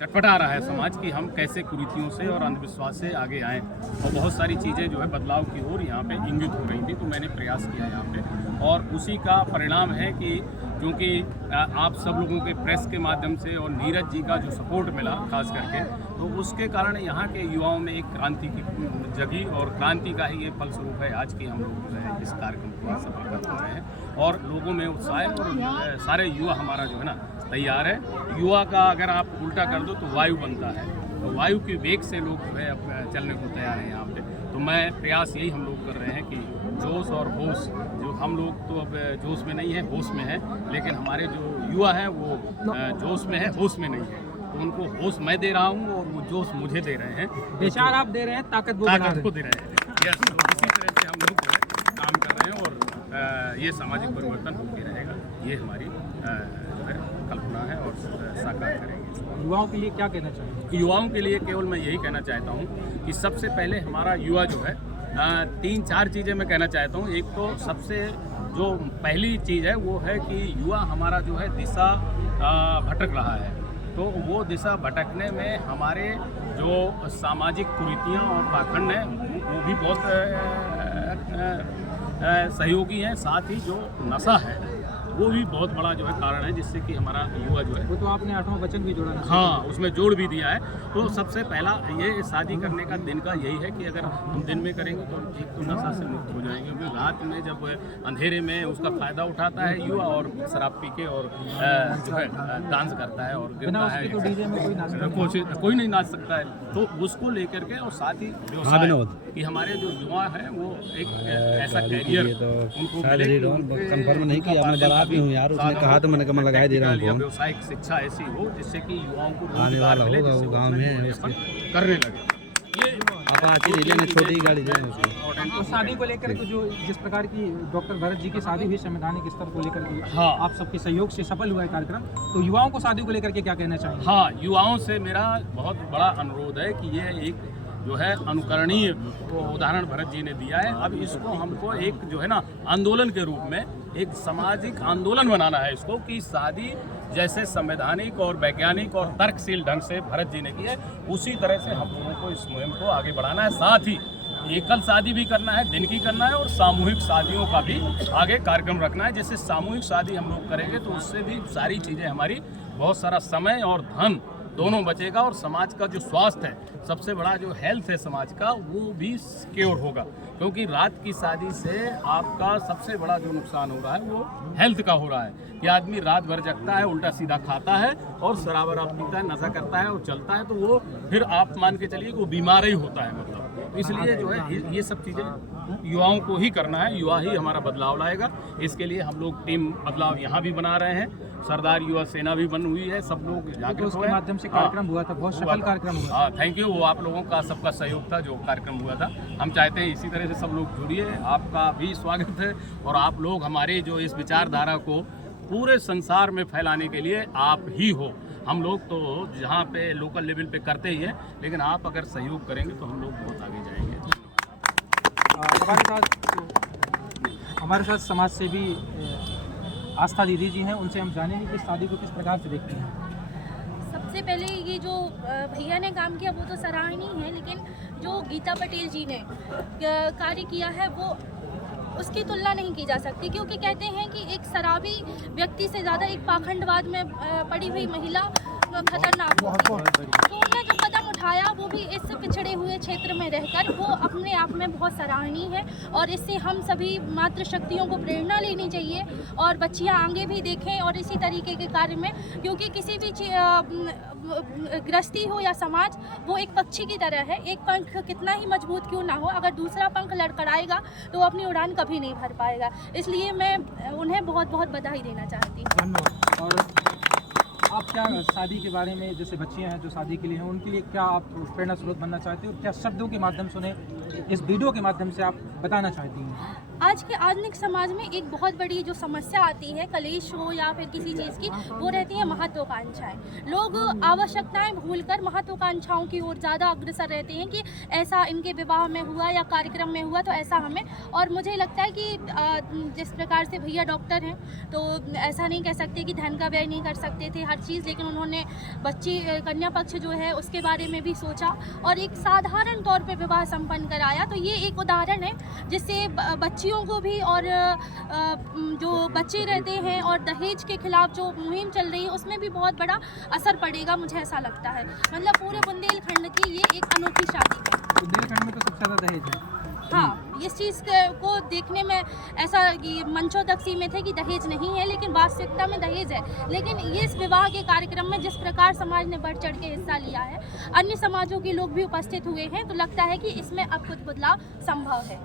चटपटा रहा है समाज कि हम कैसे कुरीतियों से और अंधविश्वास से आगे आएँ, और बहुत सारी चीज़ें जो है बदलाव की ओर यहाँ पे इंगित हो रही थी। तो मैंने प्रयास किया यहाँ पे, और उसी का परिणाम है कि क्योंकि आप सब लोगों के प्रेस के माध्यम से और नीरज जी का जो सपोर्ट मिला खास करके, तो उसके कारण यहाँ के युवाओं में एक क्रांति की जगी, और क्रांति का ही ये फलस्वरूप है आज की हम लोग जो है इस कार्यक्रम को सफल कर रहे हैं, और लोगों में उत्साह है, और सारे युवा हमारा जो है ना तैयार है। युवा का अगर आप उल्टा कर दो तो वायु बनता है, तो वायु के वेग से लोग जो है चलने को तैयार हैं यहाँ पे। तो मैं प्रयास यही हम लोग कर रहे हैं कि जोश और होश, जो हम लोग तो अब जोश में नहीं है, होश में है, लेकिन हमारे जो युवा हैं वो जोश में है, होश में नहीं है। तो उनको होश मैं दे रहा हूँ और वो जोश मुझे दे रहे हैं। विचार आप दे रहे हैं, ताकत को दे रहे हैं। यस, तो इसी तरह से हम लोग काम कर रहे हैं, और ये सामाजिक परिवर्तन होके रहेगा। ये हमारी जो है कल्पना है, और साकार करेंगे। युवाओं के लिए क्या कहना चाहिए? युवाओं के लिए केवल मैं यही कहना चाहता हूँ कि सबसे पहले हमारा युवा जो है 3-4 चीज़ें मैं कहना चाहता हूँ। एक तो सबसे जो पहली चीज़ है वो है कि युवा हमारा जो है दिशा भटक रहा है, तो वो दिशा भटकने में हमारे जो सामाजिक कुरीतियाँ और पाखंड हैं वो भी बहुत सहयोगी हैं। साथ ही जो नशा है वो भी बहुत बड़ा जो है कारण है, जिससे कि हमारा युवा जो है वो तो आपने 8वां वचन भी जोड़ा ना। हाँ, उसमें जोड़ भी दिया है। तो सबसे पहला ये शादी करने का दिन का यही है कि अगर हम दिन में करेंगे तो एक तो नशा से मुक्त हो जाएंगे, क्योंकि रात में जब अंधेरे में उसका फ़ायदा उठाता है युवा, और शराब पी के और जो है डांस करता है और गिरता है, तो डीजे में कोई नहीं नाच सकता है। तो उसको लेकर के, और साथ ही व्यवसाय कि हमारे जो युवा हैं वो एक ऐसा कैरियर उनको कंफर्म नहीं किया, मैं बारात में हूँ यार, उसने कहा तो मैंने कहा मैं लगा दे रहा हूँ। व्यवसायिक शिक्षा ऐसी हो जिससे कि युवाओं को आने वाला होगा वो गांव में करने लगे। ये अपाची ले लेने, छोटी गाड़ी दे उसको। तो शादी को लेकर के जो जिस प्रकार की डॉक्टर भरत जी की शादी हुई संवैधानिक स्तर को लेकर के, हाँ, आप सबके सहयोग से सफल हुआ है कार्यक्रम, तो युवाओं को शादी को लेकर के क्या कहना चाहिए? हाँ, युवाओं से मेरा बहुत बड़ा अनुरोध है कि ये एक जो है अनुकरणीय उदाहरण भरत जी ने दिया है। अब इसको हमको एक जो है ना आंदोलन के रूप में एक सामाजिक आंदोलन बनाना है इसको, कि शादी जैसे संवैधानिक और वैज्ञानिक और तर्कशील ढंग से भरत जी ने की है, उसी तरह से हम लोगों को इस मुहिम को आगे बढ़ाना है। साथ ही एकल शादी भी करना है, दिन की करना है, और सामूहिक शादियों का भी आगे कार्यक्रम रखना है। जैसे सामूहिक शादी हम लोग करेंगे तो उससे भी सारी चीज़ें हमारी, बहुत सारा समय और धन दोनों बचेगा, और समाज का जो स्वास्थ्य है, सबसे बड़ा जो हेल्थ है समाज का, वो भी सिक्योर होगा। क्योंकि रात की शादी से आपका सबसे बड़ा जो नुकसान हो रहा है वो हेल्थ का हो रहा है, कि आदमी रात भर जगता है, उल्टा सीधा खाता है और शराब पीता है, नशा करता है और चलता है, तो वो फिर आप मान के चलिए कि वो बीमार ही होता है। मतलब इसलिए जो है ये सब चीज़ें युवाओं को ही करना है, युवा ही हमारा बदलाव लाएगा। इसके लिए हम लोग टीम बदलाव यहाँ भी बना रहे हैं, सरदार युवा सेना भी बन हुई है, सब लोग जागरूक हुए। उसके माध्यम से कार्यक्रम हुआ था, बहुत सफल कार्यक्रम हुआ। हाँ, थैंक यू, वो आप लोगों का सबका सहयोग था जो कार्यक्रम हुआ था। हम चाहते हैं इसी तरह से सब लोग जुड़िए, आपका भी स्वागत है, और आप लोग हमारे जो इस विचारधारा को पूरे संसार में फैलाने के लिए आप ही हो। हम लोग तो जहाँ पे लोकल लेवल पे करते ही हैं, लेकिन आप अगर सहयोग करेंगे तो हम लोग बहुत आगे जाएंगे। हमारे साथ समाज सेवी आस्था दीदी जी हैं, उनसे हम जानेंगे कि शादी को किस प्रकार से देखते हैं। सबसे पहले ये जो भैया ने काम किया वो तो सराहनीय है, लेकिन जो गीता पटेल जी ने कार्य किया है वो उसकी तुलना नहीं की जा सकती, क्योंकि कहते हैं कि एक शराबी व्यक्ति से ज़्यादा एक पाखंडवाद में पड़ी हुई महिला खतरनाक होती है। तो उन्होंने जो कदम उठाया वो भी इस पिछड़े हुए क्षेत्र में रहकर, वो अपने आप में बहुत सराहनीय है, और इससे हम सभी मातृशक्तियों को प्रेरणा लेनी चाहिए, और बच्चियां आगे भी देखें और इसी तरीके के कार्य में, क्योंकि किसी भी गृहस्थी हो या समाज, वो एक पक्षी की तरह है। एक पंख कितना ही मजबूत क्यों ना हो, अगर दूसरा पंख लड़खड़ाएगा तो वो अपनी उड़ान कभी नहीं भर पाएगा। इसलिए मैं उन्हें बहुत बहुत बधाई देना चाहती हूँ। और आप क्या शादी के बारे में, जैसे बच्चियां हैं जो शादी के लिए हैं, उनके लिए क्या आप प्रेरणा स्रोत बनना चाहते हो, क्या शब्दों के माध्यम से उन्हें इस वीडियो के माध्यम से आप बताना चाहती हैं? आज के आधुनिक समाज में एक बहुत बड़ी जो समस्या आती है, कलेश हो या फिर किसी चीज़ की, वो रहती है महत्वाकांक्षाएं। लोग आवश्यकताएं भूलकर महत्वाकांक्षाओं की ओर ज़्यादा अग्रसर रहते हैं कि ऐसा इनके विवाह में हुआ या कार्यक्रम में हुआ तो ऐसा हमें। और मुझे लगता है कि जिस प्रकार से भैया डॉक्टर हैं तो ऐसा नहीं कह सकते कि धन का व्यय नहीं कर सकते थे हर चीज़, लेकिन उन्होंने बच्ची कन्या पक्ष जो है उसके बारे में भी सोचा और एक साधारण तौर पे विवाह संपन्न कराया। तो ये एक उदाहरण है जिससे बच्चियों को भी और जो बच्चे रहते हैं और दहेज के खिलाफ जो मुहिम चल रही है उसमें भी बहुत बड़ा असर पड़ेगा, मुझे ऐसा लगता है। मतलब पूरे बुंदेलखंड की ये एक अनोखी शादी है। बुंदेलखंड में तो सबसे ज़्यादा दहेज है। हाँ, इस चीज़ को देखने में ऐसा मंचों तक सीमित है कि दहेज नहीं है, लेकिन वास्तविकता में दहेज है। लेकिन ये इस विवाह के कार्यक्रम में जिस प्रकार समाज ने बढ़ चढ़ के हिस्सा लिया है, अन्य समाजों के लोग भी उपस्थित हुए हैं, तो लगता है कि इसमें अब कुछ बदलाव संभव है।